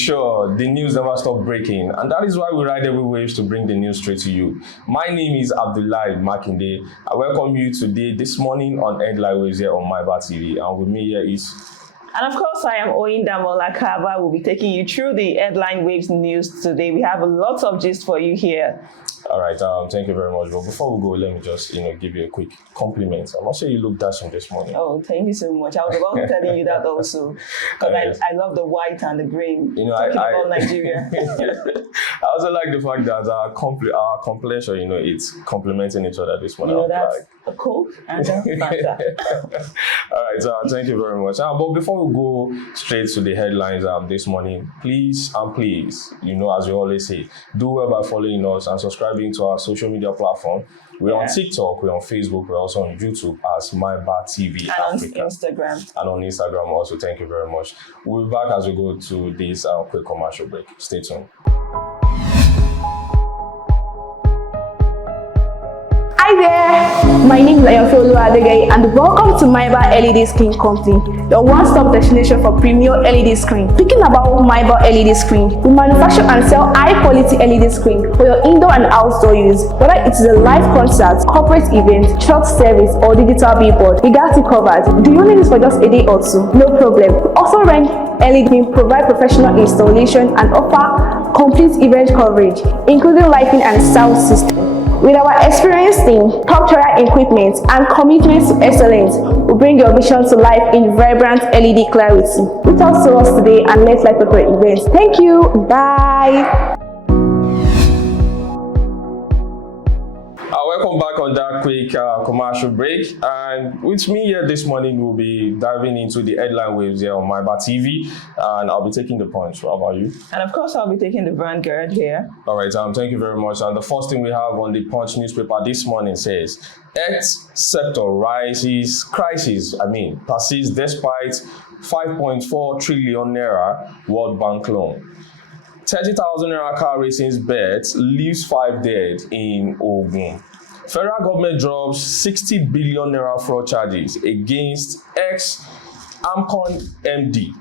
sure the news never stop breaking, and that is why we ride every wave to bring the news straight to you. My name is Abdullahi Makinde. I welcome you today, this morning on Headline Waves here on Makinde TV, and with me here is... And of course, I am Oyindamola. Carver will be taking you through the Headline Waves news today. We have a lot of gist for you here. All right, thank you very much. But before we go, let me just, give you a quick compliment. I must say you look dashing this morning. Oh, thank you so much. I was about to telling you that also, because I love the white and the green. Talking about Nigeria. I also like the fact that our complexion, it's complementing each other this morning. That's a Coke and a Fanta. All right, thank you very much. But before we go straight to the headlines this morning, please, as we always say, do well by following us and subscribing to our social media platform. We're on TikTok, we're on Facebook, we're also on YouTube as Makinde TV and on Instagram. And on Instagram also. Thank you very much. We'll be back as we go to this quick commercial break. Stay tuned. Hi there, my name is Oyindamola and welcome to Makinde LED Screen Company, your one-stop destination for premier LED screen. Speaking about Makinde LED Screen, we manufacture and sell high-quality LED screen for your indoor and outdoor use. Whether it is a live concert, corporate event, church service, or digital billboard, we got it covered. Do you need this for just a day or two? No problem. We also rent LED, provide professional installation, and offer complete event coverage, including lighting and sound system. With our experienced team, top-tier equipment, and commitment to excellence, we bring your vision to life in vibrant LED clarity. Reach out to us today and let's light up your events. Thank you. Bye. Welcome back on that quick commercial break, and with me here this morning we'll be diving into the headline waves here on Makinde TV, and I'll be taking the punch. How about you? And of course, I'll be taking the vanguard here. All right, thank you very much. And the first thing we have on the Punch newspaper this morning says, X sector persists despite 5.4 trillion naira World Bank loan. 30,000 naira car racing bet leaves 5 dead in Ogun. Federal government drops 60 billion naira fraud charges against ex-AMCON MD.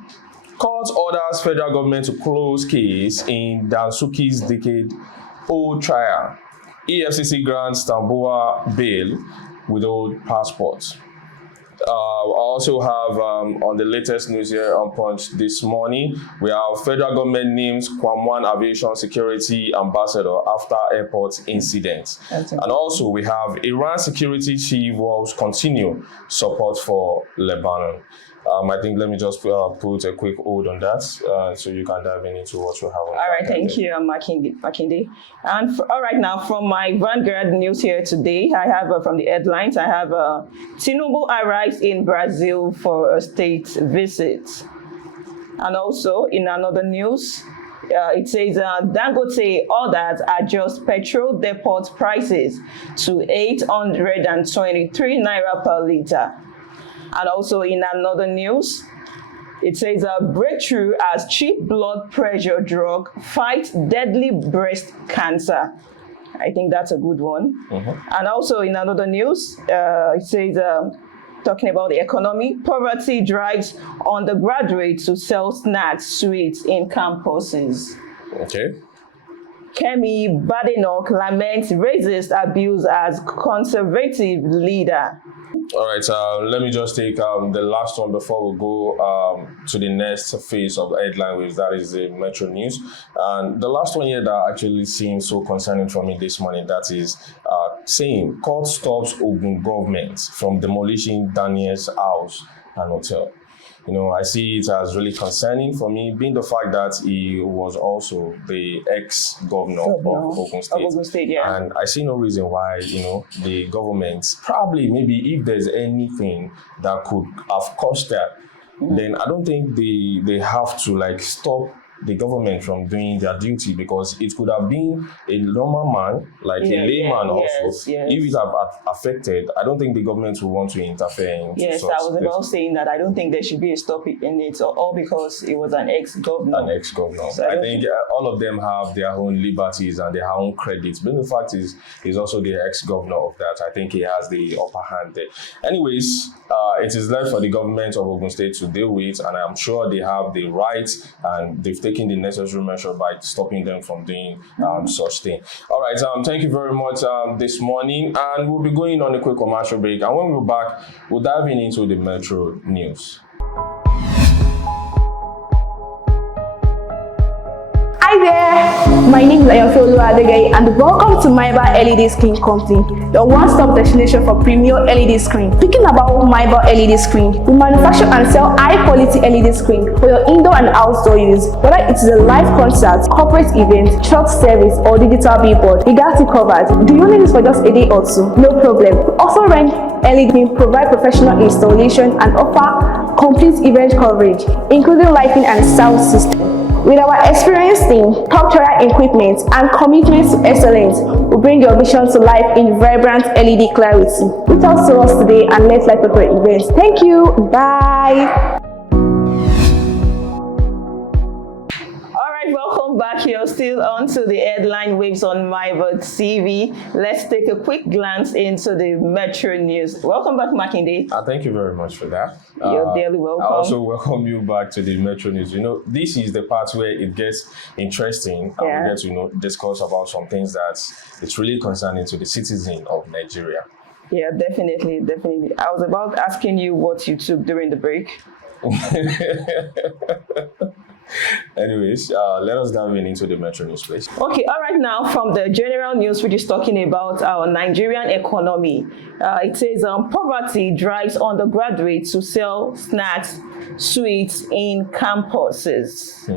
Court orders federal government to close case in Dansuki's decade-old trial. EFCC grants Tambuwa bail with old passports. I also have on the latest news here on Punch this morning, we have federal government names Kwamwan Aviation Security Ambassador after airport incident. And also we have Iran security chief vows continue support for Lebanon. I think let me just put a quick hold on that so you can dive into what you have. All right, thank you, Makinde. And all right, now from my Vanguard news here today, I have from the headlines, I have Tinubu arrives in Brazil for a state visit. And also in another news, it says Dangote orders adjust petrol depot prices to 823 naira per litre. And also in another news, it says a breakthrough as cheap blood pressure drug fights deadly breast cancer. I think that's a good one. And also in another news, it says, talking about the economy, poverty drives undergraduates to sell snacks, sweets in campuses. Okay. Kemi Badenoch laments racist abuse as conservative leader. All right, let me just take the last one before we go to the next phase of headline waves, that is the Metro News. And the last one here that actually seems so concerning for me this morning, that is saying court stops Ogun government from demolishing Daniel's house and hotel. I see it as really concerning for me, being the fact that he was also the ex-governor of Ogun State. And I see no reason why, the government, probably maybe if there's anything that could have caused that, then I don't think they have to stop the government from doing their duty, because it could have been a normal man, like a layman also. If it have affected, I don't think the government will want to interfere in. Yes, I was about saying that I don't think there should be a stop in it, all because it was an ex-governor. So I think all of them have their own liberties and their own credits. But the fact is, he's also the ex-governor of that. I think he has the upper hand there. Anyways, it is left for the government of Ogun State to deal with, and I'm sure they have the right, and they've taken taking the necessary measure by stopping them from doing such thing. All right, thank you very much this morning, and we'll be going on a quick commercial break. And when we're back, we'll dive into the Metro news. Hi there, my name is Oyindamola and welcome to Myba LED Screen Company, your one-stop destination for premier LED screen. Speaking about Myba LED Screen, we manufacture and sell high-quality LED screen for your indoor and outdoor use. Whether it is a live concert, corporate event, church service, or digital billboard, we got you covered. Do you need this for just a day or two? No problem. We also rent LED, provide professional installation, and offer complete event coverage, including lighting and sound system. With our experienced team, top-tier equipment, and commitment to excellence, we bring your vision to life in vibrant LED clarity. Reach out to us today and let's light up your events. Thank you. Bye. Welcome back. You're still on to the headline waves on Myba TV. Let's take a quick glance into the Metro news. Welcome back, Makinde. Thank you very much for that. You're dearly welcome. I also welcome you back to the Metro news. This is the part where it gets interesting and we get to discuss about some things that it's really concerning to the citizen of Nigeria. Yeah, definitely. I was about asking you what you took during the break. Anyways, let us dive into the Metro news, please. Okay, all right, now from the general news, which is talking about our Nigerian economy. It says poverty drives undergraduates to sell snacks, sweets in campuses.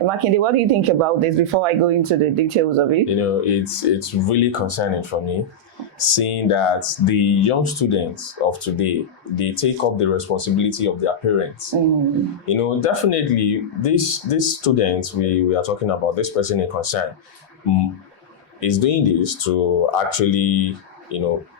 Makinde, what do you think about this before I go into the details of it? It's really concerning for me, seeing that the young students of today, they take up the responsibility of their parents. Definitely these students we are talking about, this person in concern, is doing this to actually,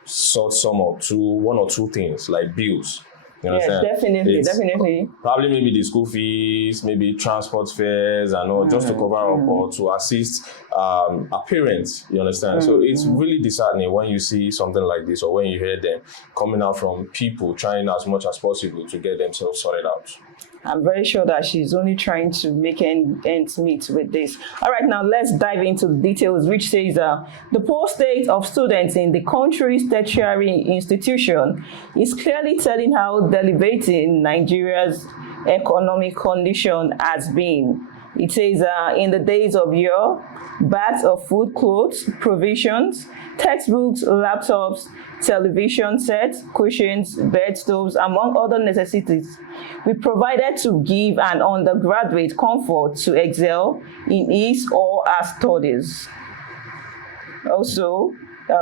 sort one or two things like bills. You understand? Yes, definitely. Probably maybe the school fees, maybe transport fares and all, just to cover up or to assist our parents, you understand? So it's really disheartening when you see something like this or when you hear them coming out from people trying as much as possible to get themselves sorted out. I'm very sure that she's only trying to make ends meet with this. All right, now let's dive into the details, which says the poor state of students in the country's tertiary institution is clearly telling how debilitating Nigeria's economic condition has been. It says in the days of yore, bags of food, clothes, provisions, textbooks, laptops, television sets, cushions, bed stoves, among other necessities, we provided to give an undergraduate comfort to excel in his or her studies. Also,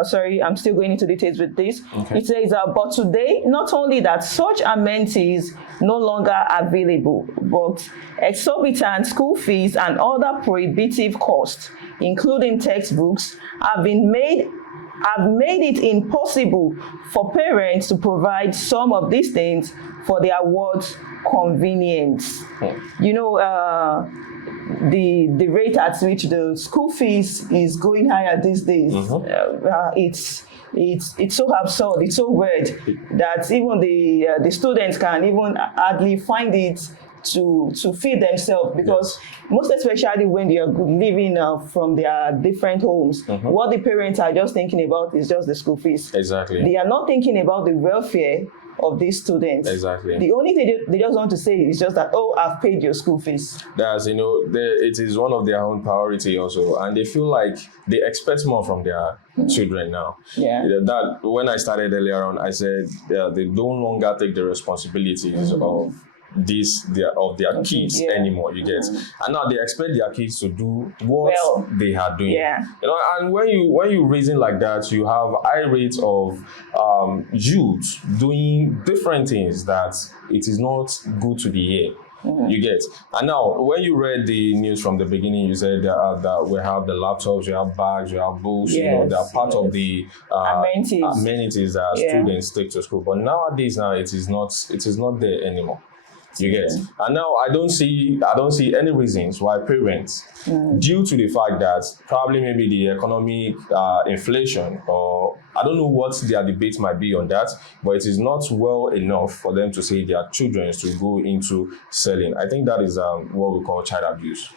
sorry, I'm still going into details with this. Okay. It says, but today, not only that such amenities no longer available, but exorbitant school fees and other prohibitive costs, including textbooks, have made it impossible for parents to provide some of these things for their ward's convenience. The rate at which the school fees is going higher these days, it's so absurd, it's so weird that even the students can even hardly find it to feed themselves, because most especially when they are living from their different homes, what the parents are just thinking about is just the school fees. Exactly. They are not thinking about the welfare of these students. Exactly. The only thing they just want to say is just that, oh, I've paid your school fees. That's, it is one of their own priority also, and they feel like they expect more from their children now. Yeah. That when I started earlier on, I said they no longer take the responsibilities of their kids anymore, you get. And now they expect their kids to do what they are doing. Yeah. And when you reason like that, you have high rates of youth doing different things that it is not good to be here. You get. And now, when you read the news from the beginning, you said that we have the laptops, we have bags, we have books, they are part of the amenities that students take to school. But nowadays, it is not there anymore. You get, and now I don't see any reasons why parents, due to the fact that probably maybe the economic inflation, or I don't know what their debate might be on that, but it is not well enough for them to say their children to go into selling. I think that is what we call child abuse.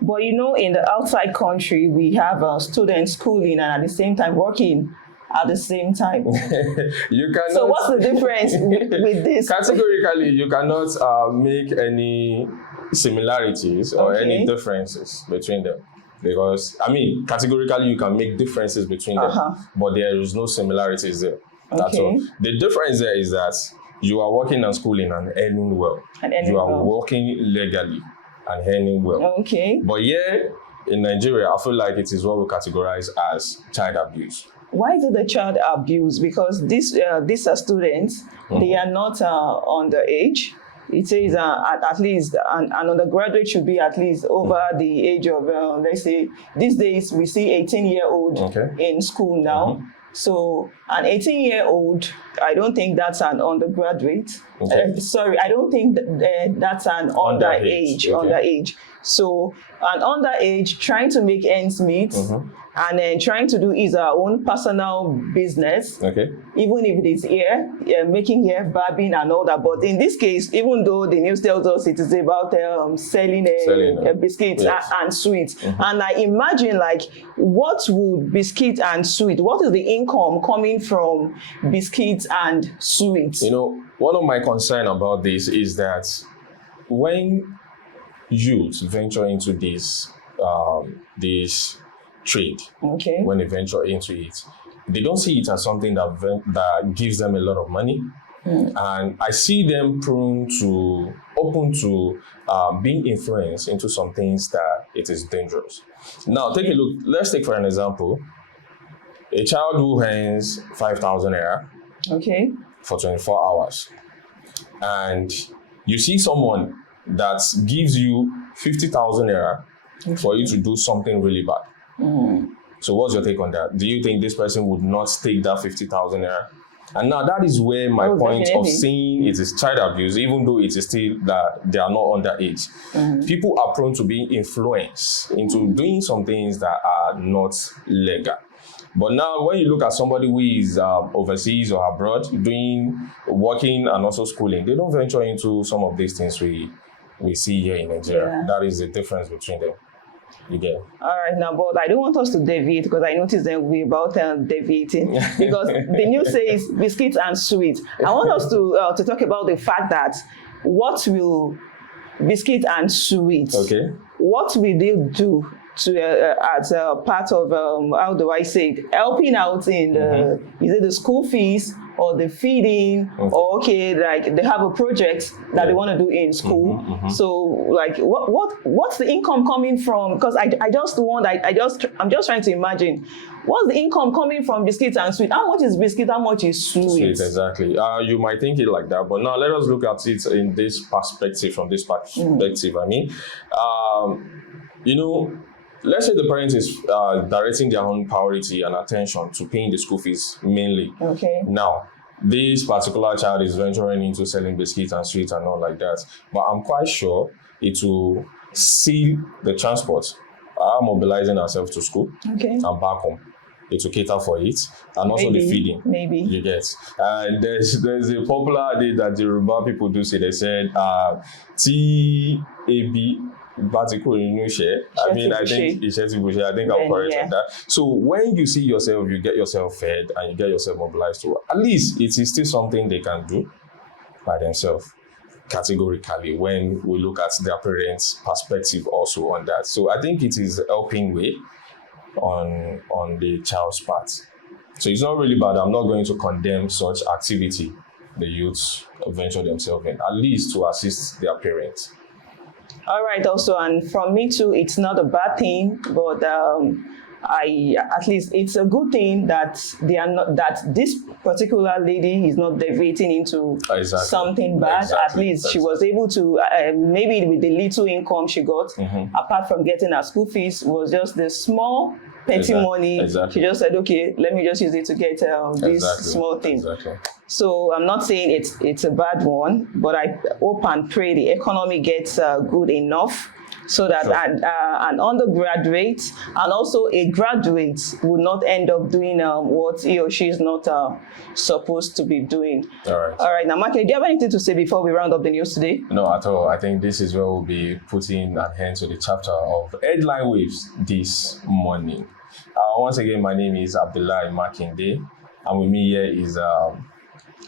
But you know, in the outside country, we have students schooling and at the same time working at the same time. You cannot. So what's the difference with this? Categorically, you cannot make any similarities or any differences between them. Because, I mean, categorically, you can make differences between them, but there is no similarities there. That's all. The difference there is that you are working and schooling and earning well. You are working legally and earning well. Okay. But here in Nigeria, I feel like it is what we categorize as child abuse. Why is it the child abuse? Because these are students, they are not underage. It says at least an undergraduate should be at least over the age of, let's say, these days we see 18-year-old in school now. So an 18-year-old, I don't think that's an undergraduate. Sorry, I don't think that's an underage. So an underage trying to make ends meet and then trying to do his own personal business, even if it is hair, making hair, barbing and all that. But in this case, even though the news tells us it is about selling biscuits and sweets, and I imagine like, what would biscuit and sweet, what is the income coming from biscuits and sweets? You know, one of my concern about this is that when youth venture into this trade, when they venture into it, they don't see it as something that gives them a lot of money. And I see them open to being influenced into some things that it is dangerous. Now, take a look. Let's take for an example, a child who earns 5,000 naira for 24 hours. And you see someone that gives you 50,000 naira for you to do something really bad. So what's your take on that? Do you think this person would not take that 50,000 naira? And now that is where my point of saying it is child abuse, even though it is still that they are not underage. People are prone to being influenced into doing some things that are not legal. But now when you look at somebody who is overseas or abroad, working and also schooling, they don't venture into some of these things we see here in Nigeria. That is the difference between them. You get. All right, now, but I don't want us to deviate, because I noticed that we're about deviating, because the news says biscuits and sweets. I want us to talk about the fact that what will biscuit and sweets, what will they do to as a part of how do I say it, helping out in the is it the school fees or the feeding, or like they have a project that they want to do in school. So like what's the income coming from? Because I'm just trying to imagine what's the income coming from biscuits and sweet. How much is biscuit? How much is sweet? Exactly. You might think it like that, but now let us look at it in this perspective. From this perspective, I mean, you know, let's say the parent is directing their own priority and attention to paying the school fees mainly. Now, this particular child is venturing into selling biscuits and sweets and all like that. But I'm quite sure it will see the transport, mobilizing ourselves to school and back home. It will cater for it, and also the feeding. You get. And there's a popular idea that the Yoruba people do say. They said, T-A-B. I mean, I think I'm correct on that. So when you see yourself, you get yourself fed and you get yourself mobilized to work. At least it is still something they can do by themselves, categorically, when we look at their parents' perspective also on that. So I think it is a helping way on the child's part. So it's not really bad. I'm not going to condemn such activity the youths venture themselves in, at least to assist their parents. All right, also, and from me too, it's not a bad thing, but at least it's a good thing that they are not, that this particular lady is not deviating into something bad. At least she was able to, maybe with the little income she got, apart from getting her school fees, was just the small petty money. Exactly. She just said, okay, let me just use it to get this small thing. Exactly. So I'm not saying it's a bad one, but I hope and pray the economy gets good enough so that an undergraduate and also a graduate will not end up doing what he or she is not supposed to be doing. All right. Now, Makinde, do you have anything to say before we round up the news today? No, at all. I think this is where we'll be putting an end to the chapter of headline waves this morning. Once again, my name is Abdullahi Makinde, and with me here is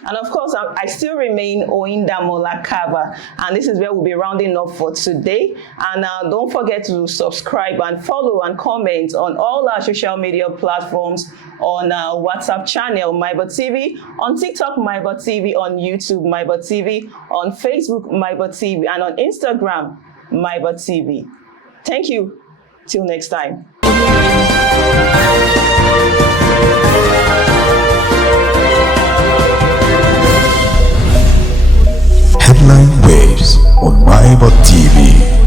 and of course, I still remain Oyindamola Carver, and this is where we'll be rounding up for today. And don't forget to subscribe and follow and comment on all our social media platforms, on our WhatsApp channel, Myba TV, on TikTok, Myba TV, on YouTube, Myba TV, on Facebook, Myba TV, and on Instagram, Myba TV. Thank you. Till next time. Headline Waves on Myba TV.